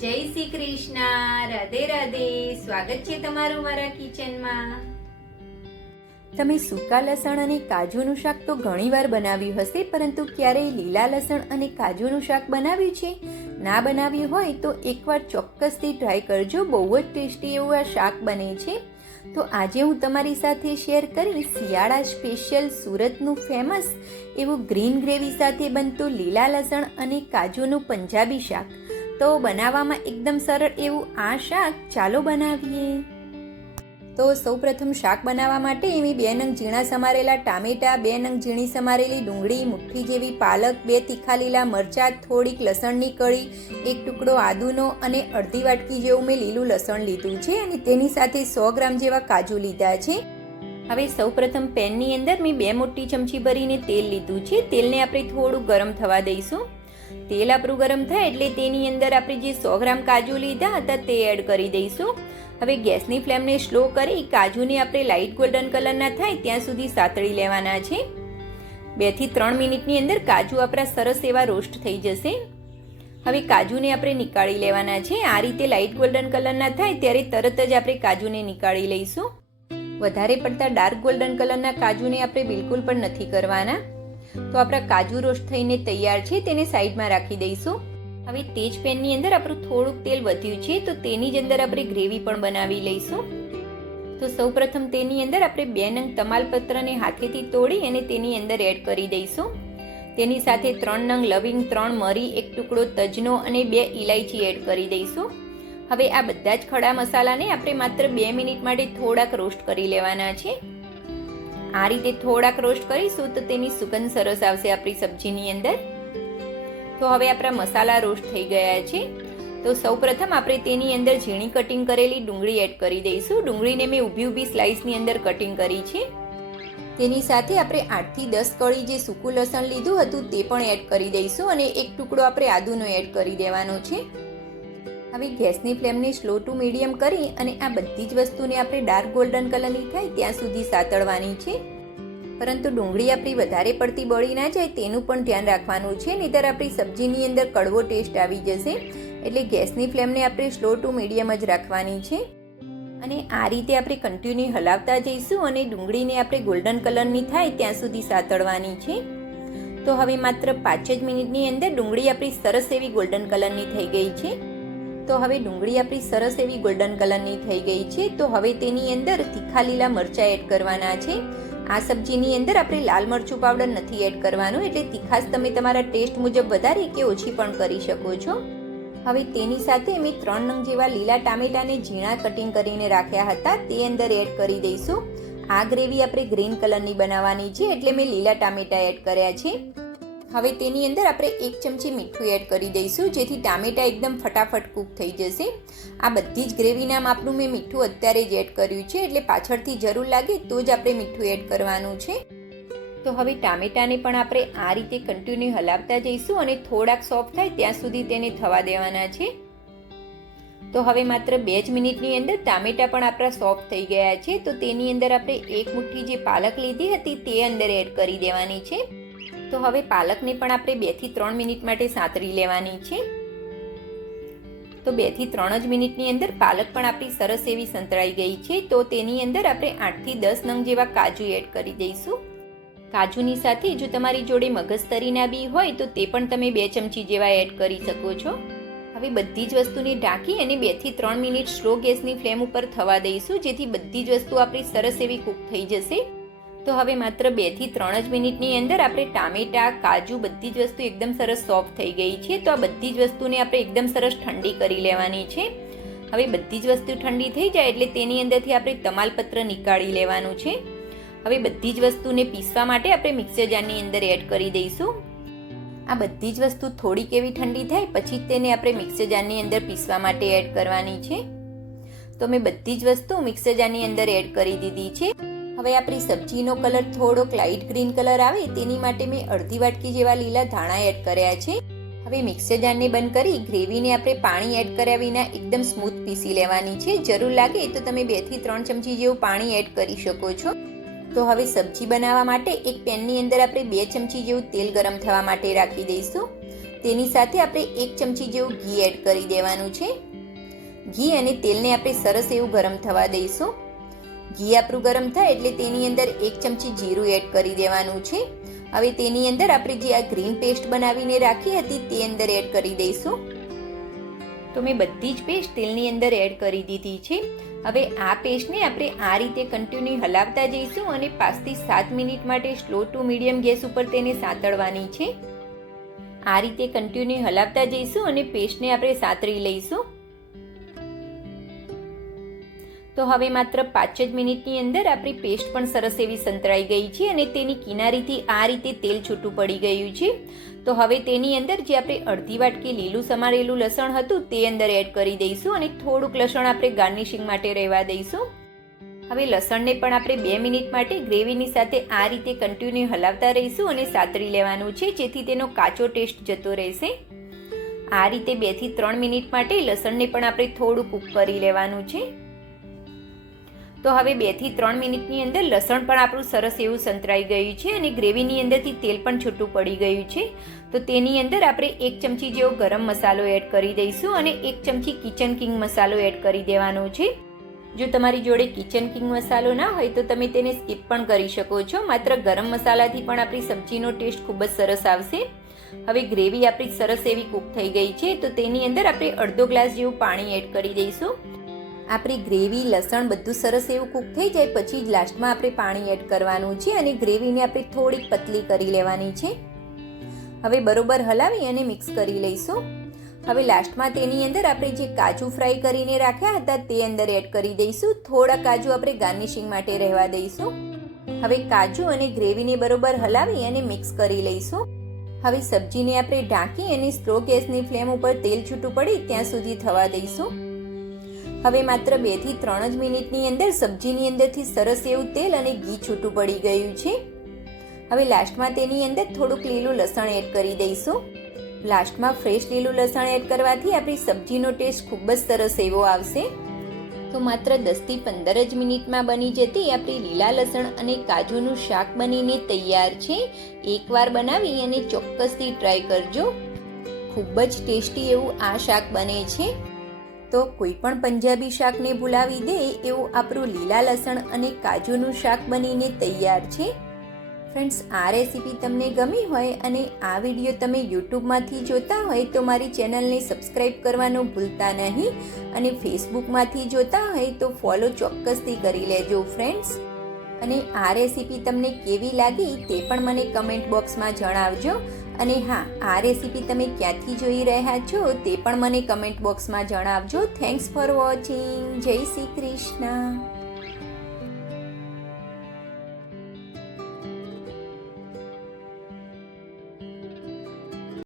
જય શ્રી કૃષ્ણ. રાધે રાધે. સ્વાગત છે તમારું મારા કિચનમાં. તમે સૂકા લસણ અને કાજુનું શાક તો ઘણીવાર બનાવ્યું હશે, પરંતુ ક્યારેય લીલા લસણ અને કાજુનું શાક બનાવ્યું છે? ના બનાવ્યું હોય તો એકવાર ચોક્કસથી ટ્રાય કરજો, બહુ જ ટેસ્ટી એવું આ શાક બને છે. તો આજે હું તમારી સાથે શેર કરી શિયાળા સ્પેશિયલ સુરતનું ફેમસ એવું ગ્રીન ગ્રેવી સાથે બનતું લીલા લસણ અને કાજુનું પંજાબી શાક. તો બનાવવામાં એકદમ સરળ એવું આ શાક ચાલો બનાવીએ. તો સૌપ્રથમ શાક બનાવવા માટે એવી બે નંગ ઝીણા સમારેલા ટામેટા, બે નંગ ઝીણી સમારેલી ડુંગળી, મુઠ્ઠી જેવી પાલક, બે તીખા લીલા મરચાં, થોડીક લસણની કળી, એક ટુકડો આદુનો અને અડધી વાટકી જેવું મેં લીલું લસણ લીધું છે અને તેની સાથે સો ગ્રામ જેવા કાજુ લીધા છે. હવે સૌપ્રથમ પેનની અંદર મેં બે મોટી ચમચી ભરીને તેલ લીધું છે. તેલને આપણે થોડું ગરમ થવા દઈશું. તેલ આપણું ગરમ થાય એટલે તેની અંદર આપણે જે સો ગ્રામ કાજુ લીધા હતા તે એડ કરી દઈશું. હવે ગેસની ફ્લેમને સ્લો કરી કાજુને આપણે લાઇટ ગોલ્ડન કલરના થાય ત્યાં સુધી સાતળી લેવાના છે. બેથી ત્રણ મિનિટની અંદર કાજુ આપણા સરસ એવા રોસ્ટ થઈ જશે. હવે કાજુને આપણે નીકાળી લેવાના છે. આ રીતે લાઇટ ગોલ્ડન કલરના થાય ત્યારે તરત જ આપણે કાજુને નીકાળી લઈશું. વધારે પડતા ડાર્ક ગોલ્ડન કલરના કાજુને આપણે બિલકુલ પણ નથી કરવાના. તો આપણા કાજુ રોસ્ટ થઈને તૈયાર છે, તેને સાઈડમાં રાખી દઈશું. હવે તે જ પેનની અંદર આપણું થોડુંક તેલ વધ્યું છે, તો તેની જ અંદર આપણે ગ્રેવી પણ બનાવી લઈશું. તો સૌપ્રથમ તેની અંદર આપણે બે નંગ તમાલપત્રને હાથેથી તોડી અને તેની અંદર એડ કરી દઈશું. તેની સાથે ત્રણ નંગ લવિંગ ત્રણ મરી, એક ટુકડો તજનો અને બે ઇલાયચી એડ કરી દઈશું. હવે આ બધા જ ખડા મસાલાને આપણે માત્ર બે મિનિટ માટે થોડાક રોસ્ટ કરી લેવાના છે. આ રીતે થોડાક રોસ્ટ કરીશું તો તેની સુગંધ સરસ આવશે આપણી સબ્જીની અંદર. તો હવે આપણા મસાલા રોસ્ટ થઈ ગયા છે. તો સૌપ્રથમ આપણે તેની અંદર ઝીણી કટિંગ કરેલી ડુંગળી એડ કરી દઈશું. ડુંગળીને મેં ઊભી ઊભી સ્લાઇસની અંદર કટિંગ કરી છે. તેની સાથે આપણે આઠથી દસ કળી જે સૂકું લસણ લીધું હતું તે પણ એડ કરી દઈશું અને એક ટુકડો આપણે આદુનો એડ કરી દેવાનો છે. હવે ગેસની ફ્લેમને સ્લો ટુ મીડિયમ કરી અને આ બધી જ વસ્તુને આપણે ડાર્ક ગોલ્ડન કલરની થાય ત્યાં સુધી સાતળવાની છે. પરંતુ ડુંગળી આપણી વધારે પડતી બળી ના જાય તેનું પણ ધ્યાન રાખવાનું છે, નહીતર આપણી સબ્જીની અંદર કડવો ટેસ્ટ આવી જશે. એટલે ગેસની ફ્લેમને આપણે સ્લો ટુ મીડિયમ જ રાખવાની છે. અને આ રીતે આપણે કન્ટિન્યુ હલાવતા જઈશું અને ડુંગળીને આપણે ગોલ્ડન કલરની થાય ત્યાં સુધી સાતળવાની છે. તો હવે માત્ર પાંચ જ મિનિટની અંદર ડુંગળી આપણી સરસ એવી ગોલ્ડન કલરની થઈ ગઈ છે. તો હવે ડુંગળી આપણી સરસ એવી ગોલ્ડન કલરની થઈ ગઈ છે. તો હવે તેની અંદર તીખા લીલા મરચાં એડ કરવાના છે. આ સબ્જીની અંદર આપણે લાલ મરચું પાવડર નથી એડ કરવાનું, એટલે તીખાશ તમે તમારા ટેસ્ટ મુજબ વધારે કે ઓછી પણ કરી શકો છો. હવે તેની સાથે મેં ત્રણ નંગ જેવા લીલા ટામેટાને ઝીણા કટિંગ કરીને રાખ્યા હતા, તે અંદર એડ કરી દઈશું. આ ગ્રેવી આપણે ગ્રીન કલરની બનાવવાની છે, એટલે મેં લીલા ટામેટા એડ કર્યા છે. હવે તેની અંદર આપણે એક ચમચી મીઠું એડ કરી દઈશું, જેથી ટામેટા એકદમ ફટાફટ કૂક થઈ જશે. આ બધી જ ગ્રેવીના માપનું મેં મીઠું અત્યારે જ એડ કર્યું છે, એટલે પાછળથી જરૂર લાગે તો જ આપણે મીઠું એડ કરવાનું છે. તો હવે ટામેટાને પણ આપણે આ રીતે કન્ટિન્યુ હલાવતા જઈશું અને થોડાક સોફ્ટ થાય ત્યાં સુધી તેને થવા દેવાના છે. તો હવે માત્ર બે જ મિનિટની અંદર ટામેટા પણ આપણા સોફ્ટ થઈ ગયા છે, તો તેની અંદર આપણે એક મુઠ્ઠી જે પાલક લીધી હતી તે અંદર એડ કરી દેવાની છે. તો હવે પાલકને પણ આપણે બેથી ત્રણ મિનિટ માટે સાંતળી લેવાની છે. તો બેથી ત્રણ જ મિનિટની અંદર પાલક પણ આપણી સરસ એવી સંતળાઈ ગઈ છે. તો તેની અંદર આપણે આઠથી દસ નંગ જેવા કાજુ એડ કરી દઈશું. કાજુની સાથે જો તમારી જોડે મગજતરીના બી હોય તો તે પણ તમે બે ચમચી જેવા એડ કરી શકો છો. હવે બધી જ વસ્તુને ઢાંકી અને બેથી ત્રણ મિનિટ સ્લો ગેસની ફ્લેમ ઉપર થવા દઈશું, જેથી બધી જ વસ્તુ આપણી સરસ એવી કૂક થઈ જશે. તો હવે માત્ર બેથી ત્રણ જ મિનિટની અંદર આપણે ટામેટા, કાજુ બધી જ વસ્તુ એકદમ સરસ સોફ્ટ થઈ ગઈ છે. તો આ બધી જ વસ્તુને આપણે એકદમ સરસ ઠંડી કરી લેવાની છે. હવે બધી જ વસ્તુ ઠંડી થઈ જાય એટલે તેની અંદરથી આપણે તમાલપત્ર નીકાળી લેવાનું છે. હવે બધી જ વસ્તુને પીસવા માટે આપણે મિક્સર જારની અંદર એડ કરી દઈશું. આ બધી જ વસ્તુ થોડીક એવી ઠંડી થાય પછી તેને આપણે મિક્સર જારની અંદર પીસવા માટે એડ કરવાની છે. તો મેં બધી જ વસ્તુ મિક્સર જારની અંદર એડ કરી દીધી છે. હવે આપણી સબ્જીનો કલર થોડોક લાઇટ ગ્રીન કલર આવે, તેની માટે મેં અડધી વાટકી જેવા લીલા ધાણા એડ કર્યા છે. હવે મિક્સર જારને બંધ કરી ગ્રેવીને આપણે પાણી એડ કર્યા વિના એકદમ સ્મૂથ પીસી લેવાની છે. જરૂર લાગે તો તમે બેથી ત્રણ ચમચી જેવું પાણી એડ કરી શકો છો. તો હવે સબ્જી બનાવવા માટે એક પેનની અંદર આપણે બે ચમચી જેવું તેલ ગરમ થવા માટે રાખી દઈશું. તેની સાથે આપણે એક ચમચી જેવું ઘી એડ કરી દેવાનું છે. ઘી અને તેલને આપણે સરસ એવું ગરમ થવા દઈશું. ઘી આપણું ગરમ થાય એટલે તેની અંદર એક ચમચી જીરું એડ કરી દેવાનું છે. હવે તેની અંદર આપણે જે આ ગ્રીન પેસ્ટ બનાવીને રાખી હતી તે અંદર એડ કરી દઈશું. તો મેં બધી જ પેસ્ટ તેલની અંદર એડ કરી દીધી છે. હવે આ પેસ્ટને આપણે આ રીતે કન્ટિન્યુ હલાવતા જઈશું અને પાંચથી સાત મિનિટ માટે સ્લો ટુ મીડિયમ ગેસ ઉપર તેને સાંતળવાની છે. આ રીતે કન્ટિન્યુ હલાવતા જઈશું અને પેસ્ટને આપણે સાતરી લઈશું. તો હવે માત્ર પાંચ જ મિનિટની અંદર આપણી પેસ્ટ પણ સરસ એવી સંતરાઈ ગઈ છે અને તેની કિનારીથી આ રીતે તેલ છૂટું પડી ગયું છે. તો હવે તેની અંદર જે આપણે અડધી વાટકી લીલું સમારેલું લસણ હતું તે અંદર એડ કરી દઈશું અને થોડુંક લસણ આપણે ગાર્નિશિંગ માટે રહેવા દઈશું. હવે લસણને પણ આપણે બે મિનિટ માટે ગ્રેવીની સાથે આ રીતે કન્ટિન્યુ હલાવતા રહીશું અને સાતળી લેવાનું છે, જેથી તેનો કાચો ટેસ્ટ જતો રહેશે. આ રીતે બેથી ત્રણ મિનિટ માટે લસણને પણ આપણે થોડું કૂક કરી લેવાનું છે. તો હવે બેથી ત્રણ મિનિટની અંદર લસણ પણ આપણું સરસ એવું સંતરાઈ ગયું છે અને ગ્રેવીની અંદરથી તેલ પણ છૂટું પડી ગયું છે. તો તેની અંદર આપણે એક ચમચી જેવો ગરમ મસાલો એડ કરી દઈશું અને એક ચમચી કિચન કિંગ મસાલો એડ કરી દેવાનો છે. જો તમારી જોડે કિચન કિંગ મસાલો ના હોય તો તમે તેને સ્કીપ પણ કરી શકો છો. માત્ર ગરમ મસાલાથી પણ આપણી સબ્જીનો ટેસ્ટ ખૂબ જ સરસ આવશે. હવે ગ્રેવી આપણી સરસ એવી કૂક થઈ ગઈ છે. તો તેની અંદર આપણે અડધો ગ્લાસ જેવું પાણી એડ કરી દઈશું. આપણી ગ્રેવી, લસણ બધું સરસ એવું કૂક થઈ જાય પછી જ લાસ્ટમાં આપણે પાણી એડ કરવાનું છે અને ગ્રેવીને આપણે થોડીક પતલી કરી લેવાની છે. હવે બરોબર હલાવી અને મિક્સ કરી લઈશું. હવે લાસ્ટમાં તેની અંદર આપણે જે કાજુ ફ્રાય કરીને રાખ્યા હતા તે અંદર એડ કરી દઈશું. થોડા કાજુ આપણે ગાર્નિશિંગ માટે રહેવા દઈશું. હવે કાજુ અને ગ્રેવીને બરોબર હલાવી અને મિક્સ કરી લઈશું. હવે સબ્જીને આપણે ઢાંકી અને સ્લો ગેસની ફ્લેમ ઉપર તેલ છૂટું પડે ત્યાં સુધી થવા દઈશું. હવે માત્ર બેથી ત્રણ જ મિનિટની અંદર સબ્જીની અંદરથી સરસ એવું તેલ અને ઘી છૂટું પડી ગયું છે. હવે લાસ્ટમાં તેની અંદર થોડુંક લીલું લસણ એડ કરી દઈશું. લાસ્ટમાં ફ્રેશ લીલું લસણ એડ કરવાથી આપણી સબ્જીનો ટેસ્ટ ખૂબ જ સરસ એવો આવશે. તો માત્ર દસથી પંદર જ મિનિટમાં બની જતી આપણી લીલા લસણ અને કાજુનું શાક બનીને તૈયાર છે. એકવાર બનાવી અને ચોક્કસથી ટ્રાય કરજો. ખૂબ જ ટેસ્ટી એવું આ શાક બને છે. તો કોઈ પણ પંજાબી શાકને ભૂલાવી દે એવું આપણું લીલા લસણ અને કાજુનું શાક બનીને તૈયાર છે. ફ્રેન્ડ્સ, આ રેસીપી તમને ગમી હોય અને આ વીડિયો તમે યુટ્યુબમાંથી જોતા હોય તો મારી ચેનલને સબસ્ક્રાઈબ કરવાનું ભૂલતા નહીં અને ફેસબુકમાંથી જોતા હોય તો ફોલો ચોક્કસથી કરી લેજો ફ્રેન્ડ્સ. અને આ રેસીપી તમને કેવી લાગી તે પણ મને કમેન્ટ બોક્સમાં જણાવજો. અને હા, આ રેસીપી તમે ક્યાંથી જોઈ રહ્યા છો તે પણ મને કમેન્ટ બોક્સમાં જણાવજો. થેન્ક્સ ફોર વોચિંગ જય શ્રી કૃષ્ણ.